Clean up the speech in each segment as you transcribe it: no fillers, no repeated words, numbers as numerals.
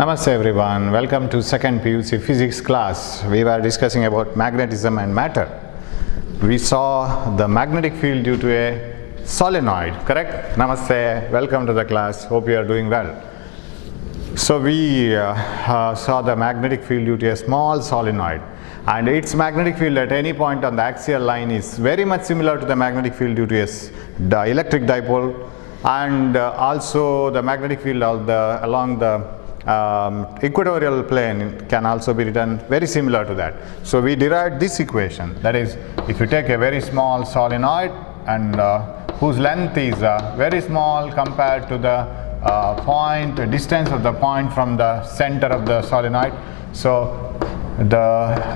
Namaste everyone, welcome to second PUC physics class. We were discussing about magnetism and matter. We saw the magnetic field due to a solenoid, correct? Namaste, welcome to the class, hope you are doing well. So we saw the magnetic field due to a small solenoid, and its magnetic field at any point on the axial line is very much similar to the magnetic field due to the electric dipole, and also the magnetic field along the equatorial plane can also be written very similar to that. So we derived this equation, that is, if you take a very small solenoid and whose length is very small compared to the distance of the point from the center of the solenoid. So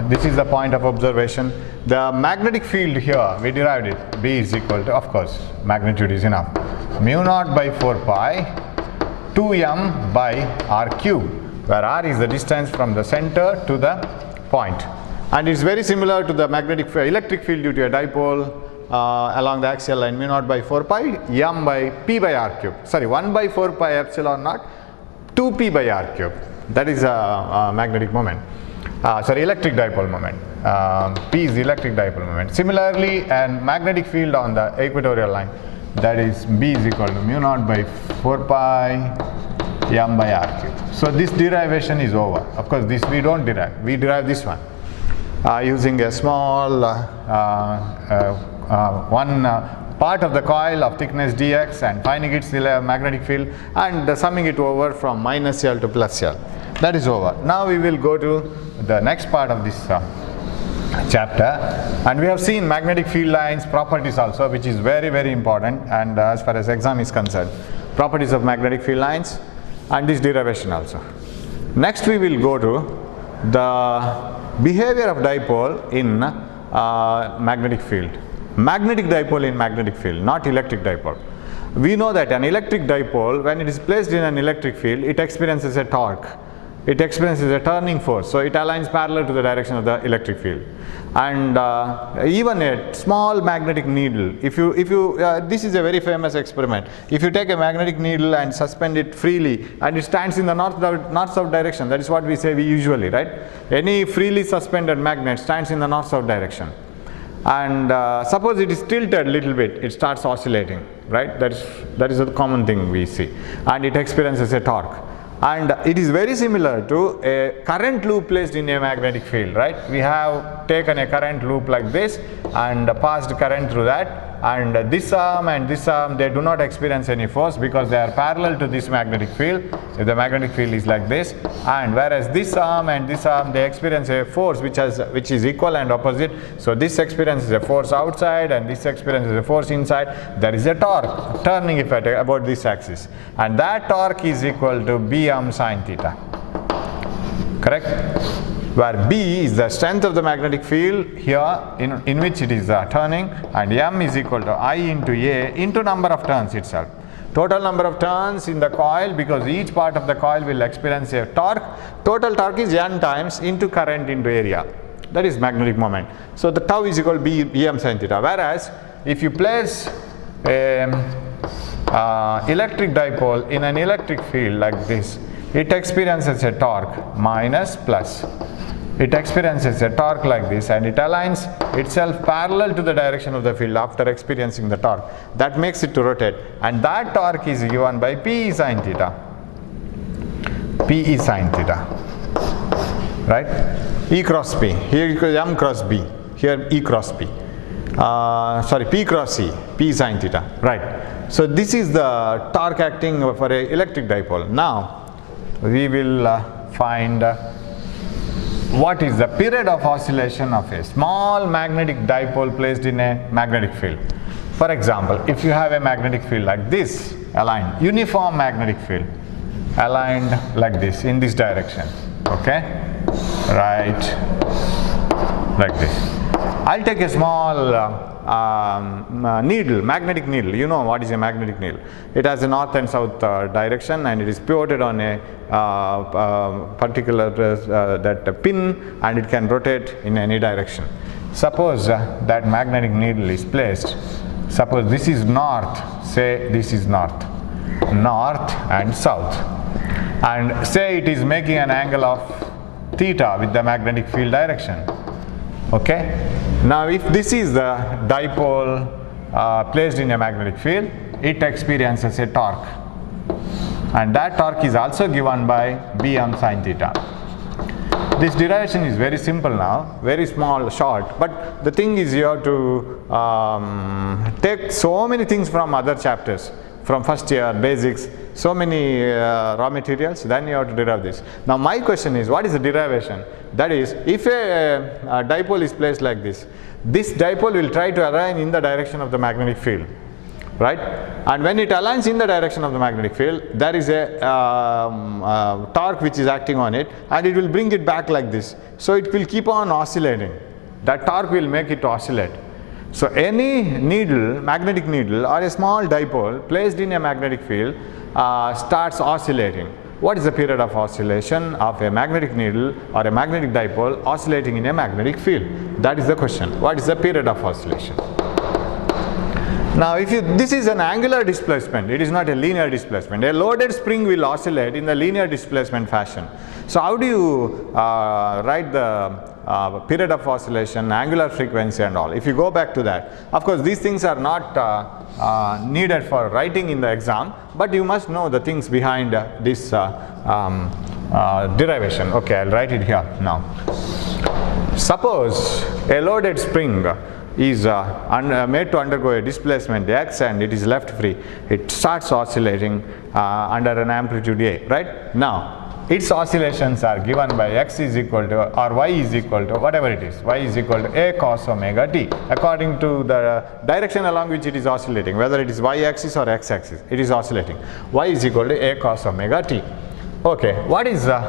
this is the point of observation. The magnetic field here, we derived it, B is equal to, of course, magnitude is enough, mu naught by 4 pi 2m by r cube, where r is the distance from the center to the point, and it's very similar to the electric field due to a dipole along the axial line, mu naught by 4 pi m by p by r cube, sorry, 1 by 4 pi epsilon naught 2p by r cube. That is a magnetic moment, electric dipole moment. P is the electric dipole moment. Similarly, and magnetic field on the equatorial line, that is B is equal to mu naught by 4 pi m by r cube. So this derivation is over. Of course, this we don't derive. We derive this one using a small one part of the coil of thickness dx and finding its magnetic field and summing it over from minus L to plus L. That is over. Now we will go to the next part of this chapter, and we have seen magnetic field lines properties also, which is very important, and as far as exam is concerned, properties of magnetic field lines and this derivation also. Next we will go to the behavior of dipole in magnetic field. Magnetic dipole in magnetic field, not electric dipole. We know that an electric dipole, when it is placed in an electric field, it experiences a torque. It experiences a turning force, so it aligns parallel to the direction of the electric field. And even a small magnetic needle, this is a very famous experiment. If you take a magnetic needle and suspend it freely and it stands in the north-south direction, that is what we say we usually, right? Any freely suspended magnet stands in the north-south direction. And suppose it is tilted a little bit, it starts oscillating, right? That is a common thing we see. And it experiences a torque. And it is very similar to a current loop placed in a magnetic field, right? We have taken a current loop like this and passed current through that, and this arm and this arm, they do not experience any force because they are parallel to this magnetic field. If the magnetic field is like this, and whereas this arm and this arm, they experience a force which is equal and opposite. So this experiences a force outside and this experiences a force inside. There is a torque, turning effect about this axis, and that torque is equal to Bm sin theta, correct? Where B is the strength of the magnetic field here in which it is turning, and M is equal to I into A into number of turns itself. Total number of turns in the coil, because each part of the coil will experience a torque. Total torque is N times into current into area. That is magnetic moment. So the tau is equal to Bm sin theta. Whereas if you place electric dipole in an electric field like this, it experiences a torque minus plus. It experiences a torque like this, and it aligns itself parallel to the direction of the field after experiencing the torque. That makes it to rotate, and that torque is given by P sin theta. P is sin theta, right? E cross P, here M cross B, here E cross P. P cross E, P sin theta, right? So this is the torque acting for an electric dipole. Now we will find what is the period of oscillation of a small magnetic dipole placed in a magnetic field. For example, if you have a magnetic field like this, aligned, uniform magnetic field, aligned like this in this direction, okay, right, like this. I'll take a small needle, magnetic needle. You know what is a magnetic needle. It has a north and south direction, and it is pivoted on a particular that pin, and it can rotate in any direction. Suppose that magnetic needle is placed, suppose this is north, say this is north and south, and say it is making an angle of theta with the magnetic field direction. Okay. Now if this is the dipole placed in a magnetic field, it experiences a torque, and that torque is also given by Bm sin theta. This derivation is very simple now, very small, short, but the thing is you have to take so many things from other chapters, from first year, basics, so many raw materials, then you have to derive this. Now my question is, what is the derivation? That is, if a dipole is placed like this dipole will try to align in the direction of the magnetic field, right? And when it aligns in the direction of the magnetic field, there is a torque which is acting on it, and it will bring it back like this. So it will keep on oscillating. That torque will make it oscillate. So any needle, magnetic needle or a small dipole placed in a magnetic field starts oscillating. What is the period of oscillation of a magnetic needle or a magnetic dipole oscillating in a magnetic field? That is the question. What is the period of oscillation? Now if this is an angular displacement, it is not a linear displacement. A loaded spring will oscillate in the linear displacement fashion. So how do you write the period of oscillation, angular frequency and all? If you go back to that, of course these things are not needed for writing in the exam, but you must know the things behind this derivation. Okay, I'll write it here now. Suppose a loaded spring is made to undergo a displacement x and it is left free. It starts oscillating under an amplitude a, right? Now its oscillations are given by x is equal to, or y is equal to, whatever it is, y is equal to a cos omega t, according to the direction along which it is oscillating, whether it is y axis or x axis, it is oscillating. Y is equal to a cos omega t. Okay, what is the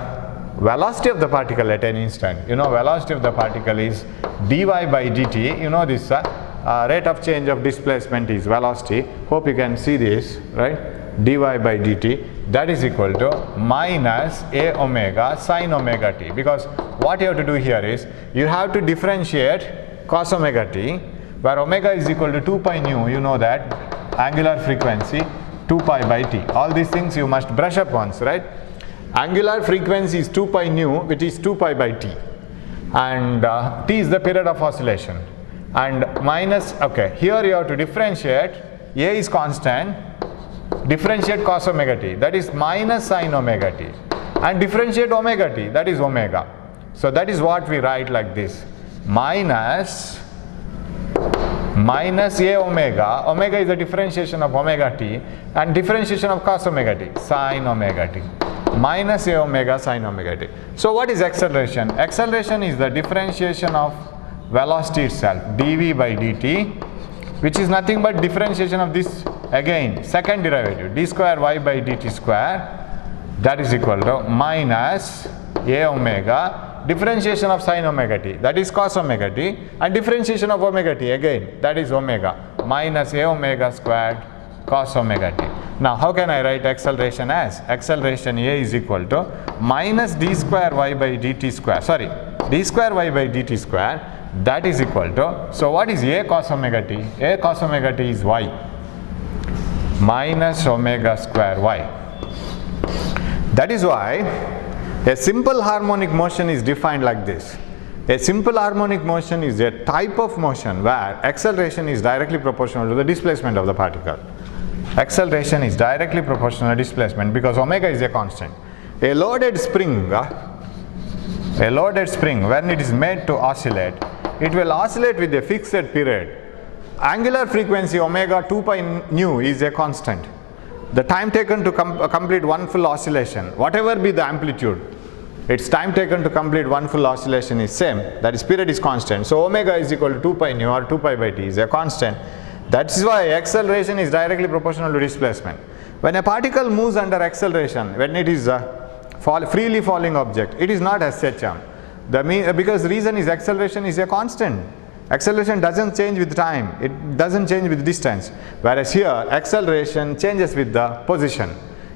velocity of the particle at any instant? You know, velocity of the particle is dy by dt. You know this rate of change of displacement is velocity. Hope you can see this, right? Dy by dt, that is equal to minus a omega sin omega t, because what you have to do here is you have to differentiate cos omega t, where omega is equal to 2 pi nu. You know that angular frequency 2 pi by t. All these things you must brush up once, right? Angular frequency is 2 pi nu, which is 2 pi by t, and t is the period of oscillation, and minus, okay, here you have to differentiate, a is constant, differentiate cos omega t, that is minus sin omega t, and differentiate omega t, that is omega. So that is what we write like this, minus a omega, omega is the differentiation of omega t, and differentiation of cos omega t, sin omega t, minus a omega sin omega t. So what is acceleration? Acceleration is the differentiation of velocity itself, dv by dt, which is nothing but differentiation of this, again second derivative, d square y by dt square, that is equal to minus a omega, differentiation of sin omega t, that is cos omega t, and differentiation of omega t, again that is omega, minus a omega squared cos omega t. Now how can I write acceleration as? Acceleration a is equal to minus d square y by dt square, sorry, d square y by dt square, that is equal to, so what is a cos omega t? A cos omega t is y, minus omega square y. That is why a simple harmonic motion is defined like this. A simple harmonic motion is a type of motion where acceleration is directly proportional to the displacement of the particle. Acceleration is directly proportional to displacement because omega is a constant. A loaded spring, when it is made to oscillate, it will oscillate with a fixed period. Angular frequency omega 2 pi nu is a constant. The time taken to complete one full oscillation, whatever be the amplitude, its time taken to complete one full oscillation is same, that is period is constant. So omega is equal to 2 pi nu or 2 pi by t is a constant. That is why acceleration is directly proportional to displacement. When a particle moves under acceleration, when it is freely falling object, it is not as such because the reason is acceleration is a constant. Acceleration doesn't change with time, it doesn't change with distance, whereas here acceleration changes with the position.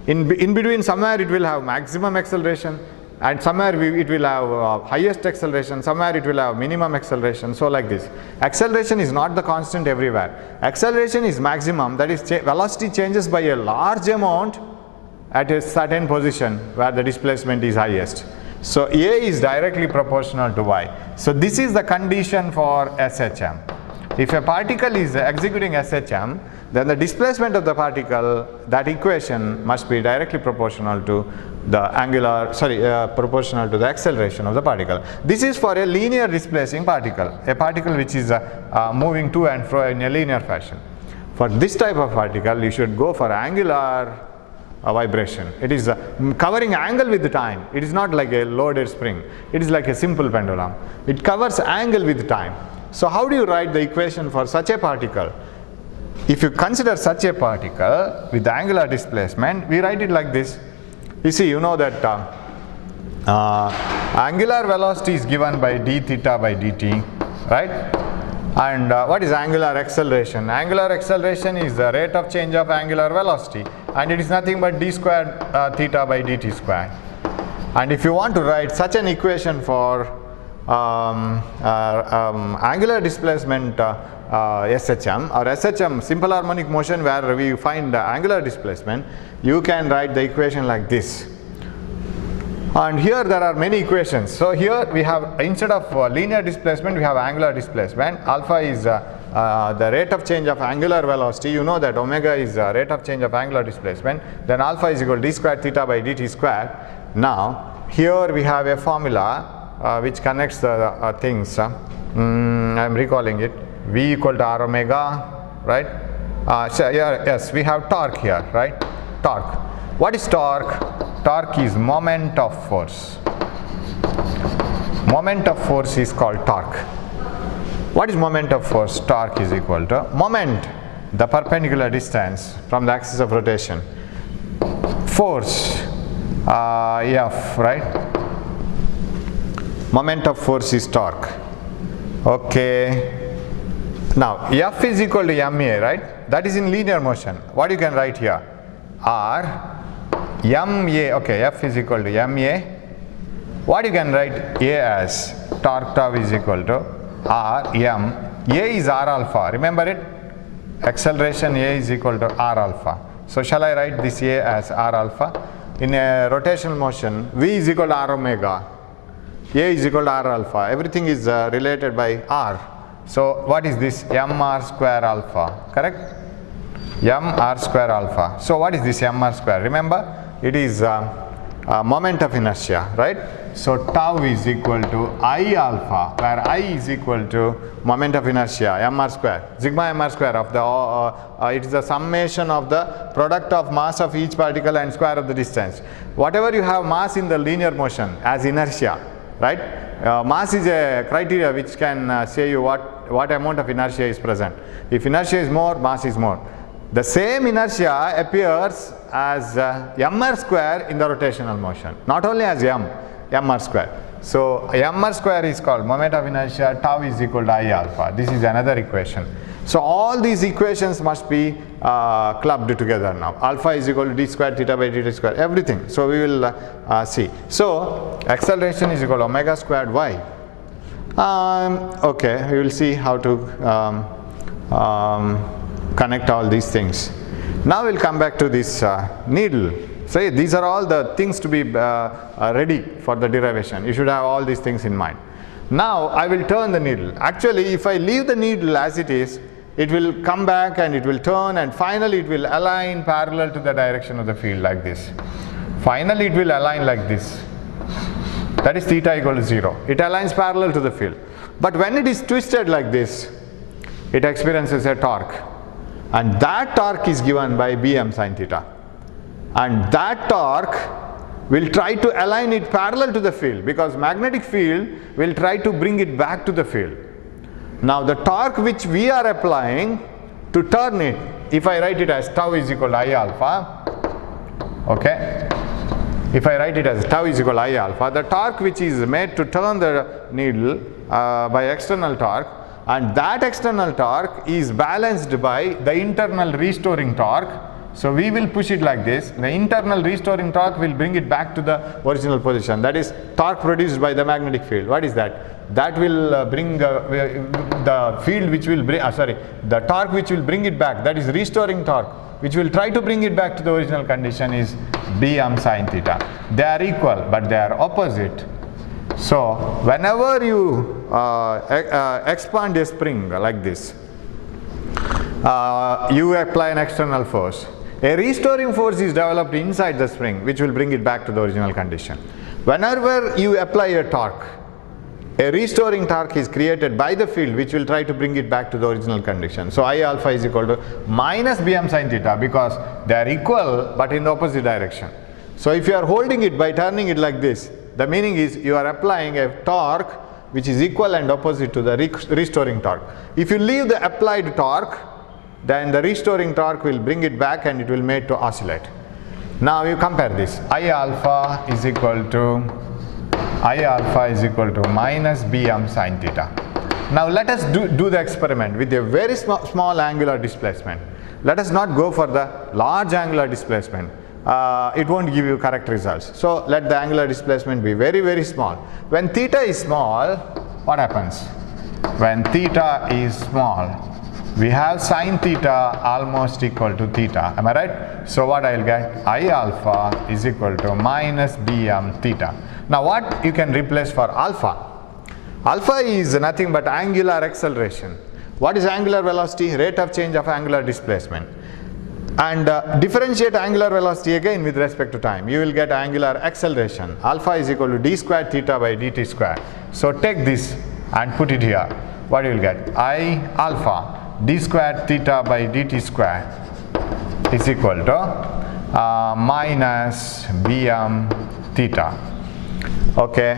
In between somewhere it will have maximum acceleration, and somewhere it will have highest acceleration, somewhere it will have minimum acceleration, so like this. Acceleration is not the constant everywhere. Acceleration is maximum, that is velocity changes by a large amount at a certain position where the displacement is highest. So A is directly proportional to y. So this is the condition for SHM. If a particle is executing SHM, then the displacement of the particle, that equation must be directly proportional to the proportional to the acceleration of the particle. This is for a linear displacing particle, a particle which is moving to and fro in a linear fashion. For this type of particle, you should go for angular vibration. It is covering angle with time. It is not like a loaded spring. It is like a simple pendulum. It covers angle with time. So how do you write the equation for such a particle? If you consider such a particle with the angular displacement, we write it like this. You see, you know that angular velocity is given by d theta by dt, right? And what is angular acceleration? Angular acceleration is the rate of change of angular velocity, and it is nothing but d squared theta by dt squared. And if you want to write such an equation for angular displacement SHM or SHM, simple harmonic motion, where we find the angular displacement, you can write the equation like this. And here there are many equations. So here we have, instead of linear displacement, we have angular displacement. Alpha is the rate of change of angular velocity. You know that omega is the rate of change of angular displacement. Then alpha is equal to d squared theta by dt squared. Now here we have a formula which connects the things. I am recalling it. V equal to r omega, right? So here, yes, we have torque here, right? Torque. What is torque? Torque is moment of force. Moment of force is called torque. What is moment of force? Torque is equal to moment, the perpendicular distance from the axis of rotation. Force, F, right? Moment of force is torque. Okay. Now F is equal to ma, right? That is in linear motion. What you can write here? R ma, okay, F is equal to ma. What you can write A as? Torque tau is equal to R m. A is R alpha, remember it? Acceleration A is equal to R alpha. So shall I write this A as R alpha? In a rotational motion, V is equal to R omega, A is equal to R alpha. Everything is related by R. So what is this? mr square alpha, correct? mr square alpha. So what is this mr square? Remember, it is moment of inertia, right? So tau is equal to I alpha, where I is equal to moment of inertia, mr square, sigma mr square of the, it is the summation of the product of mass of each particle and square of the distance. Whatever you have mass in the linear motion as inertia, right? Mass is a criteria which can say you what amount of inertia is present. If inertia is more, mass is more. The same inertia appears as mr square in the rotational motion, not only as mr square. So mr square is called moment of inertia, tau is equal to I alpha. This is another equation. So all these equations must be clubbed together now. Alpha is equal to d squared theta by dt squared, everything. So we will see. So acceleration is equal to omega squared y. Okay, we will see how to connect all these things. Now we'll come back to this needle. So these are all the things to be ready for the derivation. You should have all these things in mind. Now I will turn the needle. Actually, if I leave the needle as it is, it will come back and it will turn, and finally it will align parallel to the direction of the field like this. Finally it will align like this. That is theta equal to 0. It aligns parallel to the field. But when it is twisted like this, it experiences a torque. And that torque is given by Bm sin theta. And that torque will try to align it parallel to the field, because magnetic field will try to bring it back to the field. Now the torque which we are applying to turn it, if I write it as tau is equal to I alpha, okay, if I write it as tau is equal to I alpha, the torque which is made to turn the needle by external torque, and that external torque is balanced by the internal restoring torque. So we will push it like this. The internal restoring torque will bring it back to the original position. That is torque produced by the magnetic field. What is that? That will bring the field which will bring, the torque which will bring it back. That is restoring torque. which will try to bring it back to the original condition, is Bm sin theta. They are equal, but they are opposite. So whenever you expand a spring like this, you apply an external force. A restoring force is developed inside the spring, which will bring it back to the original condition. Whenever you apply a torque, a restoring torque is created by the field, which will try to bring it back to the original condition. So I alpha is equal to minus Bm sin theta, because they are equal but in the opposite direction. So if you are holding it by turning it like this, the meaning is you are applying a torque which is equal and opposite to the restoring torque. If you leave the applied torque, then the restoring torque will bring it back and it will make to oscillate. Now you compare this. I alpha is equal to minus Bm sin theta. Now let us do the experiment with a very small angular displacement. Let us not go for the large angular displacement. It won't give you correct results. So let the angular displacement be very, very small. When theta is small, what happens? When theta is small, we have sin theta almost equal to theta. Am I right? So what I will get? I alpha is equal to minus Bm theta. Now what you can replace for alpha? Alpha is nothing but angular acceleration. What is angular velocity? Rate of change of angular displacement. And differentiate angular velocity again with respect to time. You will get angular acceleration. Alpha is equal to d squared theta by dt squared. So take this and put it here. What you will get? I alpha d squared theta by dt squared is equal to minus Bm theta. Okay,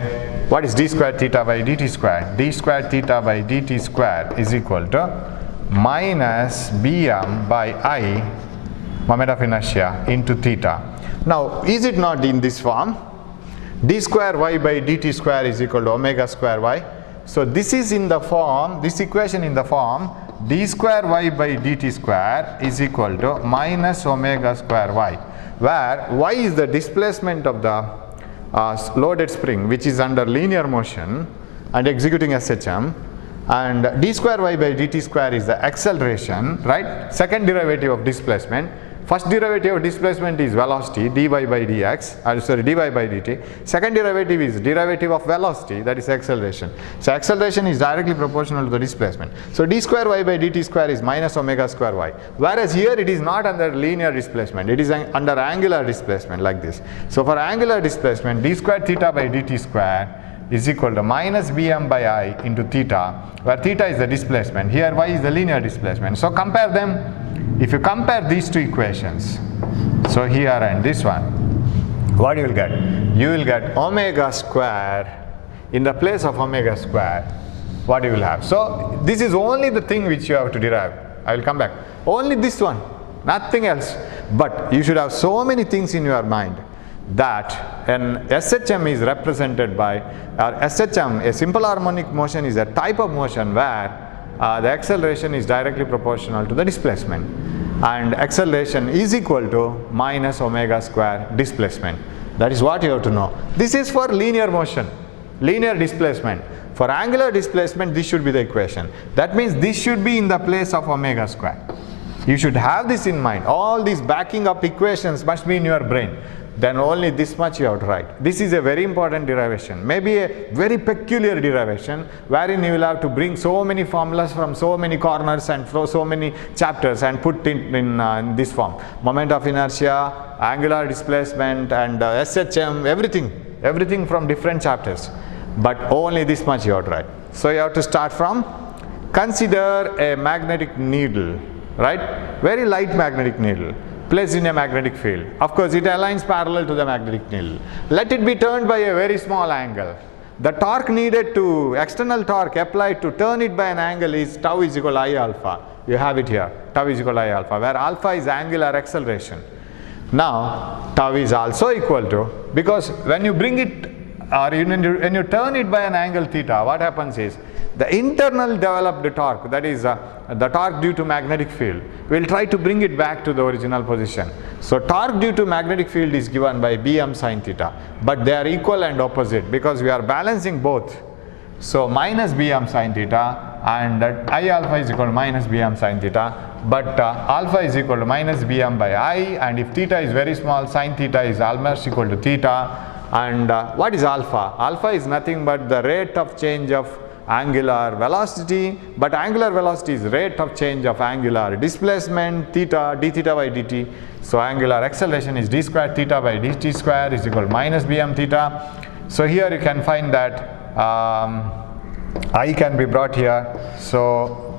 what is d squared theta by dt squared? D squared theta by dt squared is equal to minus Bm by I, moment of inertia, into theta. Now is it not in this form? D square y by dt square is equal to omega square y. So this is in the form, this equation in the form d square y by dt square is equal to minus omega square y, where y is the displacement of the loaded spring, which is under linear motion and executing SHM, and d square y by dt square is the acceleration, right? Second derivative of displacement. First derivative of displacement is velocity, dy by dx, dy by dt. Second derivative is derivative of velocity, that is acceleration. So acceleration is directly proportional to the displacement. So d square y by dt square is minus omega square y. Whereas here it is not under linear displacement, it is under angular displacement like this. So for angular displacement, d square theta by dt square is equal to minus Bm by I into theta, where theta is the displacement, here y is the linear displacement. So compare them. If you compare these two equations, so here and this one, what you will get? You will get omega square in the place of omega square. What you will have? So this is only the thing which you have to derive. I will come back. Only this one, nothing else. But you should have so many things in your mind that an SHM is represented by, or SHM, a simple harmonic motion, is a type of motion where the acceleration is directly proportional to the displacement, and acceleration is equal to minus omega square displacement. That is what you have to know. This is for linear motion, linear displacement. For angular displacement, this should be the equation. That means this should be in the place of omega square. You should have this in mind. All these backing up equations must be in your brain. Then only this much you have to write. This is a very important derivation, maybe a very peculiar derivation, wherein you will have to bring so many formulas from so many corners and so many chapters and put in this form. Moment of inertia, angular displacement, and SHM, everything from different chapters. But only this much you have to write. So you have to start from, consider a magnetic needle, right? Very light magnetic needle, placed in a magnetic field. Of course, it aligns parallel to the magnetic needle. Let it be turned by a very small angle. The torque needed to, external torque applied to turn it by an angle is tau is equal to I alpha. You have it here, tau is equal to I alpha, where alpha is angular acceleration. Now, tau is also equal to, because when you bring it, or when you turn it by an angle theta, what happens is, the internal developed torque, that is the torque due to magnetic field, will try to bring it back to the original position. So torque due to magnetic field is given by Bm sin theta, but they are equal and opposite because we are balancing both. So minus Bm sin theta, and that I alpha is equal to minus Bm sin theta. but alpha is equal to minus Bm by I, and if theta is very small, sin theta is almost equal to theta. And what is alpha? Alpha is nothing but the rate of change of angular velocity, but angular velocity is rate of change of angular displacement, theta, d theta by dt. So angular acceleration is d square theta by dt square is equal to minus Bm theta. So here you can find that I can be brought here. So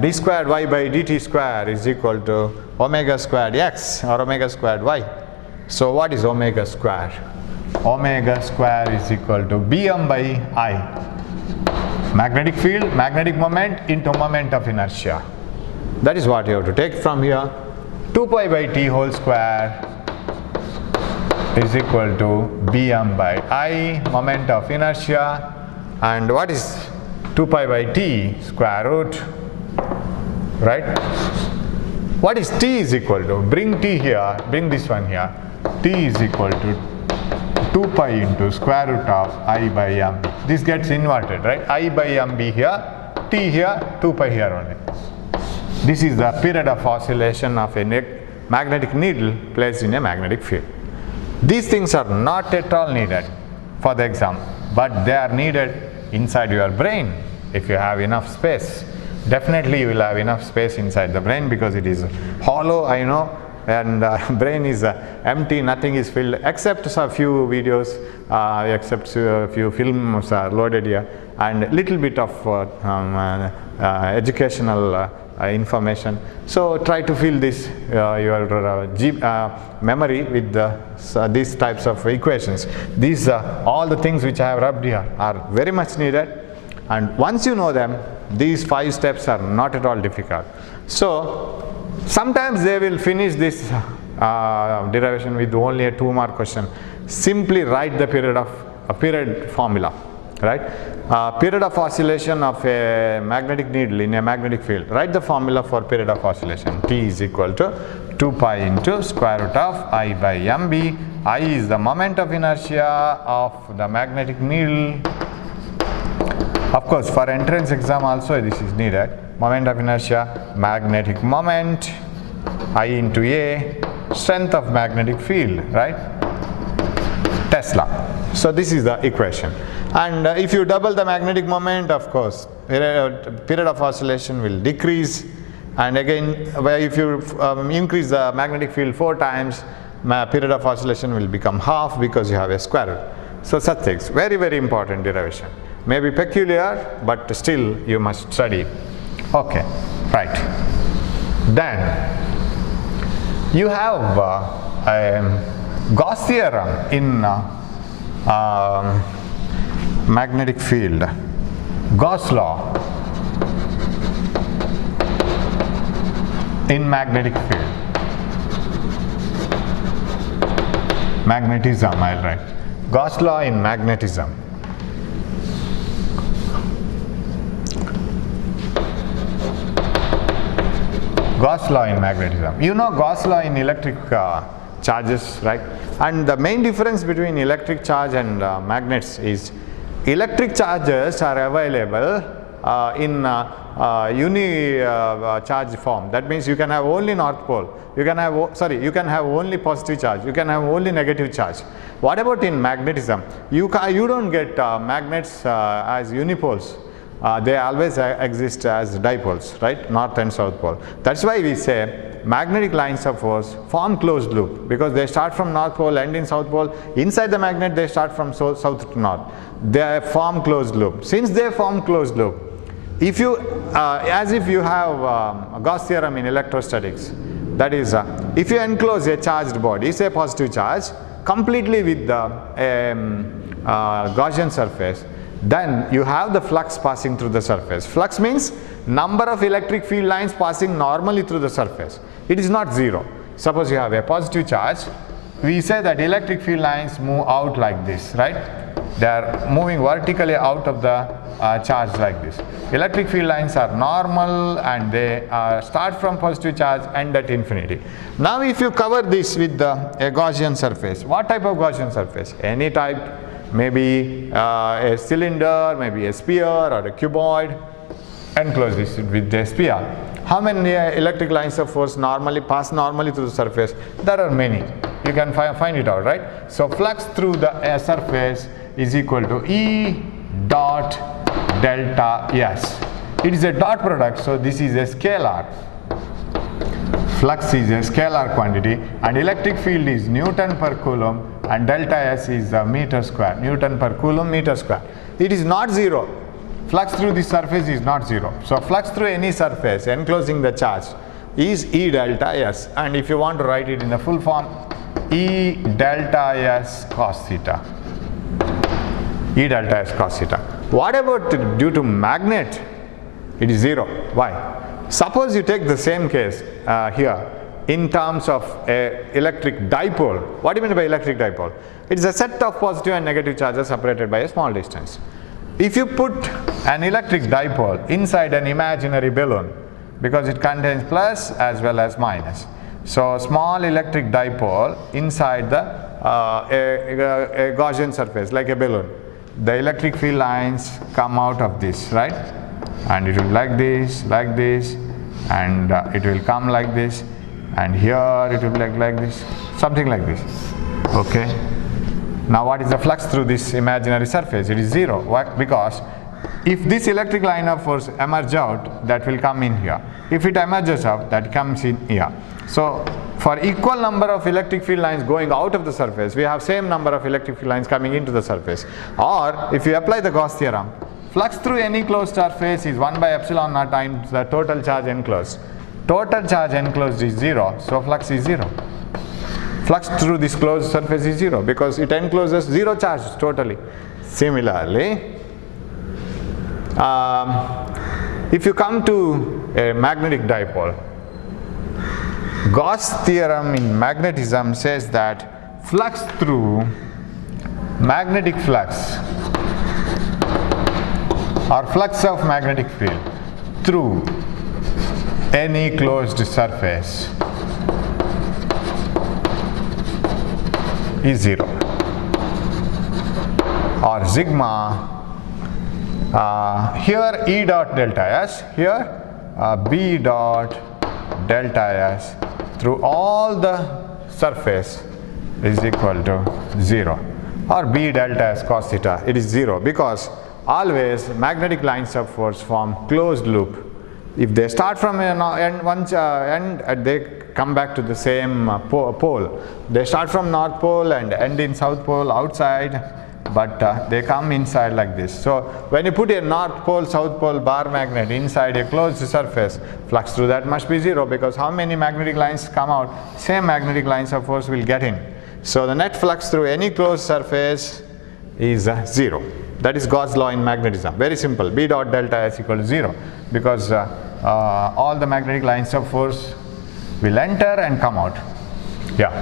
d squared y by dt square is equal to omega squared x or omega squared y. So what is omega square? Omega square is equal to Bm by I. Magnetic field, magnetic moment into moment of inertia. That is what you have to take from here. 2 pi by t whole square is equal to Bm by I, moment of inertia. And what is 2 pi by t square root, right? What is t is equal to? Bring t here, bring this one here. T is equal to 2 pi into square root of I by mb. This gets inverted, right? I by mb here, t here, 2 pi here only. This is the period of oscillation of a magnetic needle placed in a magnetic field. These things are not at all needed for the exam, but they are needed inside your brain if you have enough space. Definitely you will have enough space inside the brain because it is hollow, I know, and brain is empty, nothing is filled except a few videos, except a few films are loaded here, and little bit of educational information. So try to fill this your memory with these types of equations. These all the things which I have rubbed here are very much needed, and once you know them, these 5 steps are not at all difficult. So sometimes they will finish this derivation with only a 2 mark question. Simply write the period formula, right? Period of oscillation of a magnetic needle in a magnetic field. Write the formula for period of oscillation. T is equal to 2 pi into square root of I by mb. I is the moment of inertia of the magnetic needle. Of course, for entrance exam also this is needed. Moment of inertia, magnetic moment, I into A, strength of magnetic field, right? Tesla. So this is the equation. And if you double the magnetic moment, of course, period of oscillation will decrease. And again, if you increase the magnetic field 4 times, period of oscillation will become half because you have a square root. So such things, very, very important derivation. May be peculiar, but still you must study. Okay, right. Then you have Gauss theorem in magnetic field. Gauss law in magnetic field. Magnetism, I'll write. Gauss law in magnetism. Gauss law in magnetism. You know Gauss law in electric charges, right? And the main difference between electric charge and magnets is electric charges are available in uni charge form. That means you can have only north pole. You can have only positive charge. You can have only negative charge. What about in magnetism? You don't get magnets as unipoles. They always exist as dipoles, right? North and south pole. That's why we say magnetic lines of force form closed loop, because they start from north pole, end in south pole. Inside the magnet they start from south to north. They form closed loop. Since they form closed loop, if you as if you have Gauss theorem in electrostatics, that is if you enclose a charged body, say positive charge, completely with the Gaussian surface, then you have the flux passing through the surface. Flux means number of electric field lines passing normally through the surface. It is not zero. Suppose you have a positive charge, we say that electric field lines move out like this, right? They are moving vertically out of the charge like this. Electric field lines are normal and they start from positive charge and at infinity. Now if you cover this with a Gaussian surface, what type of Gaussian surface? Any type. Maybe a cylinder, maybe a sphere or a cuboid, enclose this with a sphere. How many electric lines of force normally pass normally through the surface? There are many. You can find it out, right? So flux through the surface is equal to E dot delta S. It is a dot product, so this is a scalar. Flux is a scalar quantity, and electric field is Newton per coulomb, and delta S is meter square, Newton per coulomb meter square. It is not zero. Flux through this surface is not zero. So flux through any surface enclosing the charge is E delta S, and if you want to write it in the full form, E delta S cos theta. E delta S cos theta. What about due to magnet? It is zero. Why? Suppose you take the same case here in terms of a electric dipole. What do you mean by electric dipole? It is a set of positive and negative charges separated by a small distance. If you put an electric dipole inside an imaginary balloon, because it contains plus as well as minus. So small electric dipole inside the a Gaussian surface like a balloon. The electric field lines come out of this, right? And it will like this, and it will come like this, and here it will be like this, something like this. Okay. Now what is the flux through this imaginary surface? It is zero. Why? Because if this electric line of force emerges out, that will come in here. If it emerges out, that comes in here. So for equal number of electric field lines going out of the surface, we have same number of electric field lines coming into the surface. Or if you apply the Gauss theorem, flux through any closed surface is 1 by epsilon naught times the total charge enclosed. Total charge enclosed is zero, so flux is zero. Flux through this closed surface is zero because it encloses zero charge totally. Similarly, if you come to a magnetic dipole, Gauss theorem in magnetism says that flux through magnetic flux or flux of magnetic field through any closed surface is zero, or sigma here E dot delta S, here B dot delta S through all the surface is equal to 0, or B delta S cos theta. It is 0 because always magnetic lines of force form closed loop. If they start from one end and they come back to the same pole, they start from north pole and end in south pole outside, but they come inside like this. So when you put a north pole south pole bar magnet inside a closed surface, flux through that must be 0 because how many magnetic lines come out, same magnetic lines of force will get in. So the net flux through any closed surface is 0. That is Gauss law in magnetism. Very simple. B dot delta S equal to 0 because all the magnetic lines of force will enter and come out. Yeah.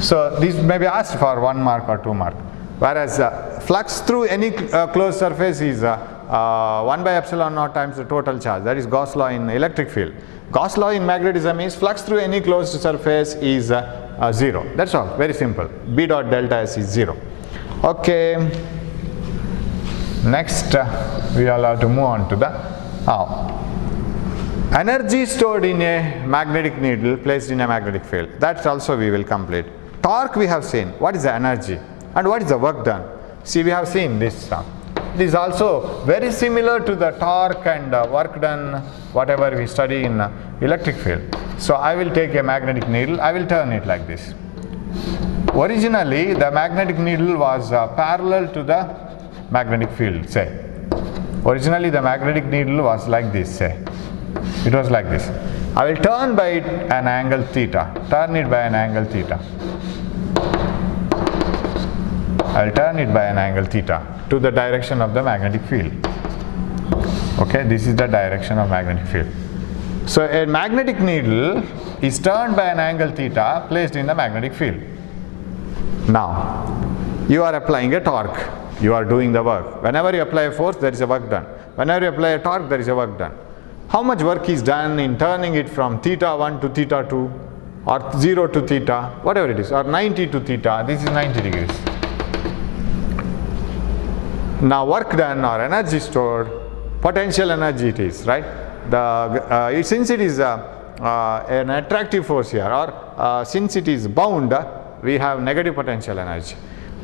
So these may be asked for 1 mark or 2 mark. Whereas flux through any closed surface is 1 by epsilon naught times the total charge. That is Gauss law in electric field. Gauss law in magnetism is flux through any closed surface is 0. That's all. Very simple. B dot delta S is 0. Okay. Next, we are allowed to move on to the energy stored in a magnetic needle placed in a magnetic field. That also we will complete. Torque we have seen. What is the energy and what is the work done? See, we have seen this. It is also very similar to the torque and work done whatever we study in electric field. So I will take a magnetic needle. I will turn it like this. Originally, the magnetic needle was parallel to the magnetic field, say. Originally the magnetic needle was like this, say. It was like this. I will turn by it an angle theta. Turn it by an angle theta. I will turn it by an angle theta to the direction of the magnetic field. Okay, this is the direction of magnetic field. So a magnetic needle is turned by an angle theta placed in the magnetic field. Now, you are applying a torque. You are doing the work. Whenever you apply a force, there is a work done. Whenever you apply a torque, there is a work done. How much work is done in turning it from theta 1 to theta 2, or 0 to theta, whatever it is, or 90 to theta, this is 90 degrees. Now work done or energy stored, potential energy it is, right? since it is an attractive force here, or since it is bound, we have negative potential energy.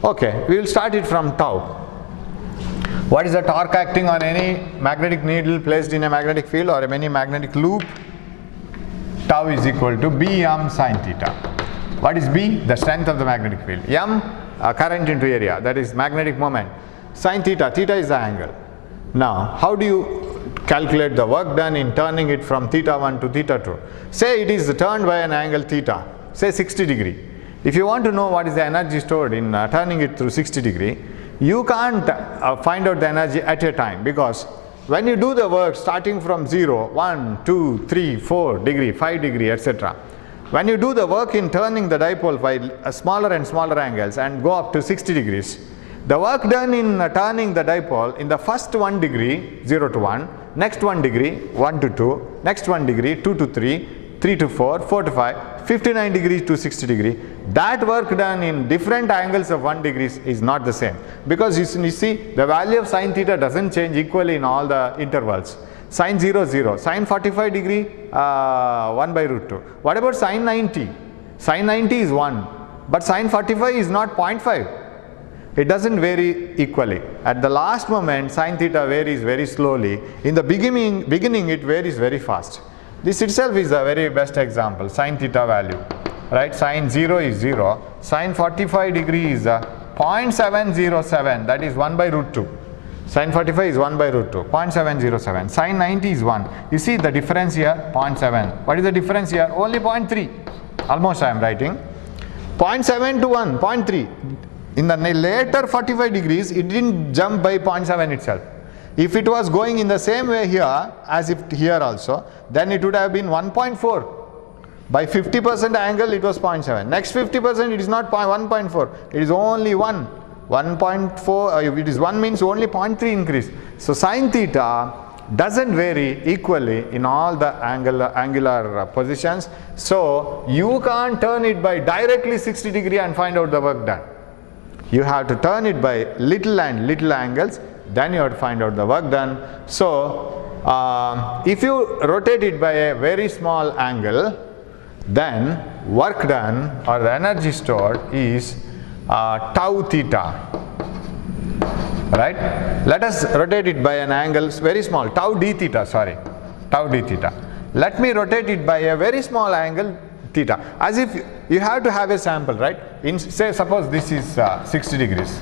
Okay, we will start it from tau. What is the torque acting on any magnetic needle placed in a magnetic field or any magnetic loop? Tau is equal to Bm sin theta. What is B? The strength of the magnetic field. M, current into area, that is magnetic moment. Sin theta, theta is the angle. Now, how do you calculate the work done in turning it from theta 1 to theta 2? Say it is turned by an angle theta, say 60 degree. If you want to know what is the energy stored in turning it through 60 degree, you can't find out the energy at a time, because when you do the work starting from 0, 1, 2, 3, 4 degree, 5 degree, etc. When you do the work in turning the dipole by smaller and smaller angles and go up to 60 degrees, the work done in turning the dipole in the first 1 degree, 0 to 1, next 1 degree, 1 to 2, next 1 degree, 2 to 3, 3 to 4, 4 to 5, 59 degrees to 60 degree, that work done in different angles of 1 degree is not the same, because you see the value of sin theta doesn't change equally in all the intervals. Sin 0, 0, sin 45 degree 1 by root 2. What about sin 90? Sin 90 is 1, but sin 45 is not 0.5. It doesn't vary equally. At the last moment, sin theta varies very slowly. In the beginning it varies very fast. This itself is the very best example, sin theta value, right? Sin 0 is 0, sin 45 degree is 0.707, that is 1 by root 2. Sin 45 is 1 by root 2, 0.707. Sin 90 is 1. You see the difference here, 0.7. What is the difference here? Only 0.3. Almost I am writing. 0.7 to 1, 0.3. In the later 45 degrees, it didn't jump by 0.7 itself. If it was going in the same way here as if here also, then it would have been 1.4. By 50% angle, it was 0.7. Next 50%, it is not 1.4. It is only 1. 1.4, if it is 1 means only 0.3 increase. So sin theta doesn't vary equally in all the angular positions. So you can't turn it by directly 60 degree and find out the work done. You have to turn it by little and little angles, then you have to find out the work done. So if you rotate it by a very small angle, then work done or the energy stored is tau theta, right? Let us rotate it by an angle very small, tau d theta, sorry, tau d theta. Let me rotate it by a very small angle theta, as if you have to have a sample, right? Say suppose this is 60 degrees.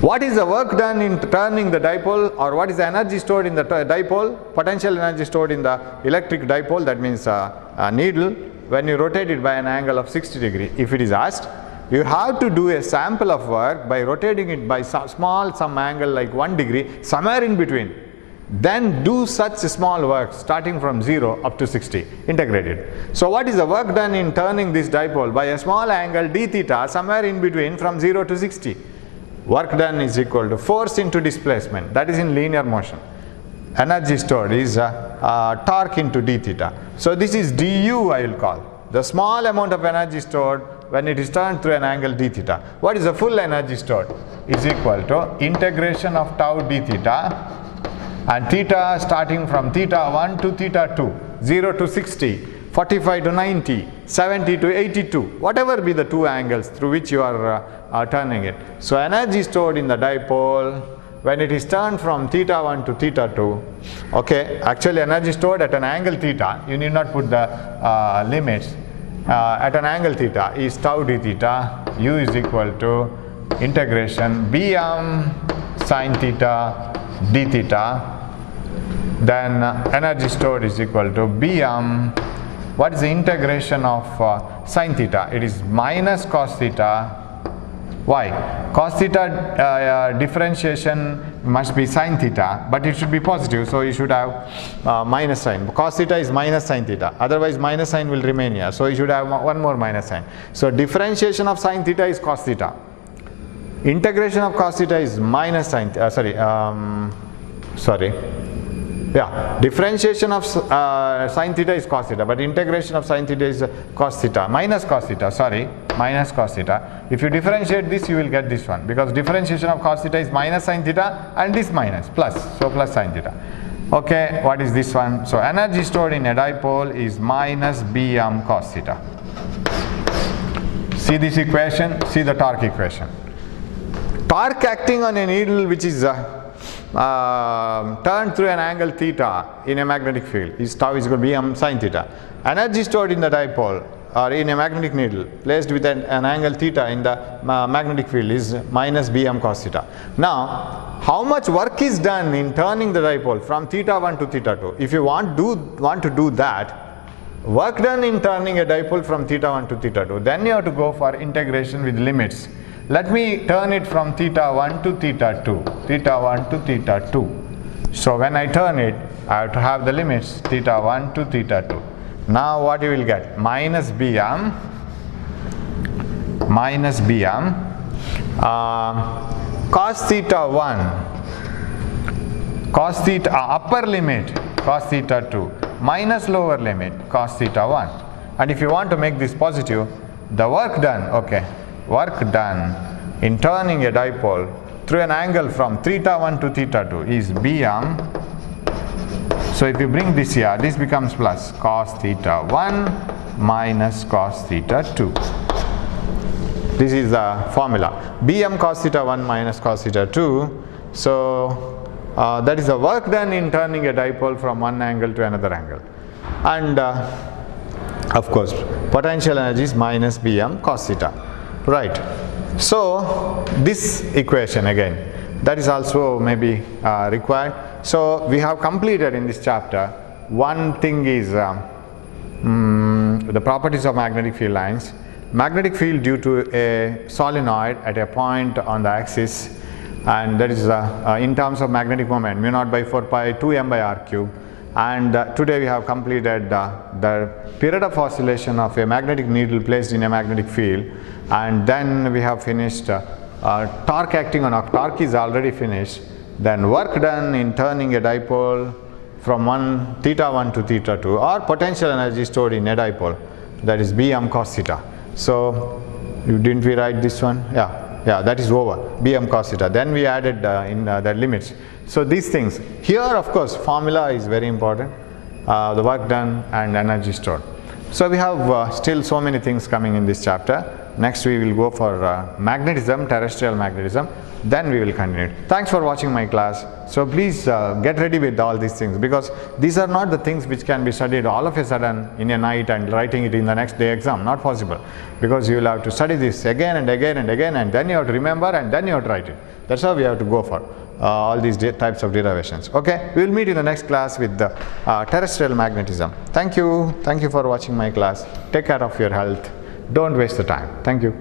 What is the work done in turning the dipole, or what is the energy stored in the dipole, potential energy stored in the electric dipole, that means a needle, when you rotate it by an angle of 60 degree? If it is asked, you have to do a sample of work by rotating it by some angle like 1 degree, somewhere in between. Then do such small work starting from 0 up to 60, integrated. So what is the work done in turning this dipole by a small angle d theta, somewhere in between from 0 to 60? Work done is equal to force into displacement, that is in linear motion. Energy stored is torque into d theta. So this is du, I will call the small amount of energy stored when it is turned through an angle d theta. What is the full energy stored? Is equal to integration of tau d theta, and theta starting from theta 1 to theta 2, 0 to 60, 45 to 90, 70 to 82, whatever be the two angles through which you are turning it. So energy stored in the dipole when it is turned from theta 1 to theta 2, okay, actually energy stored at an angle theta, you need not put the limits, at an angle theta is tau d theta, u is equal to integration Bm sin theta d theta, then energy stored is equal to Bm, what is the integration of sin theta? It is minus cos theta. Why? Cos theta differentiation must be sin theta, but it should be positive, so you should have minus sign. Cos theta is minus sin theta, otherwise minus sign will remain here, so you should have one more minus sign. So differentiation of sin theta is cos theta. Integration of cos theta is minus sin differentiation of sin theta is cos theta, but integration of sin theta is cos theta, minus cos theta, minus cos theta. If you differentiate this, you will get this one, because differentiation of cos theta is minus sin theta and this minus, plus, so plus sin theta. Okay, what is this one? So energy stored in a dipole is minus Bm cos theta. See this equation, see the torque equation. Torque acting on a needle which is turned through an angle theta in a magnetic field is tau is equal to Bm sin theta. Energy stored in the dipole or in a magnetic needle placed with an angle theta in the magnetic field is minus Bm cos theta. Now, how much work is done in turning the dipole from theta 1 to theta 2? If you want to do that, work done in turning a dipole from theta 1 to theta 2, then you have to go for integration with limits. Let me turn it from theta 1 to theta 2, theta 1 to theta 2. So when I turn it, I have to have the limits theta 1 to theta 2. Now what you will get? Minus Bm cos theta 1, cos theta upper limit cos theta 2 minus lower limit cos theta 1. And if you want to make this positive, the work done, okay, work done in turning a dipole through an angle from theta 1 to theta 2 is Bm. So if you bring this here, this becomes plus cos theta 1 minus cos theta 2. This is the formula. Bm cos theta 1 minus cos theta 2. So that is the work done in turning a dipole from one angle to another angle. And of course, potential energy is minus Bm cos theta. Right. So this equation again, that is also maybe required. So we have completed in this chapter. One thing is the properties of magnetic field lines. Magnetic field due to a solenoid at a point on the axis, and that is in terms of magnetic moment mu naught by 4 pi 2m by r cube. And today we have completed the period of oscillation of a magnetic needle placed in a magnetic field, and then we have finished torque acting on torque is already finished. Then work done in turning a dipole from theta 1 to theta 2, or potential energy stored in a dipole, that is Bm cos theta. So didn't we write this one? Yeah, that is over, Bm cos theta. Then we added in the limits. So these things here, of course, formula is very important, the work done and energy stored. So we have still so many things coming in this chapter. Next we will go for magnetism, terrestrial magnetism. Then we will continue. Thanks for watching my class. So please get ready with all these things, because these are not the things which can be studied all of a sudden in a night and writing it in the next day exam. Not possible, because you will have to study this again and again and again, and then you have to remember, and then you have to write it. That's how we have to go for all these types of derivations. Okay, we will meet in the next class with the terrestrial magnetism. Thank you for watching my class. Take care of your health. Don't waste the time. Thank you.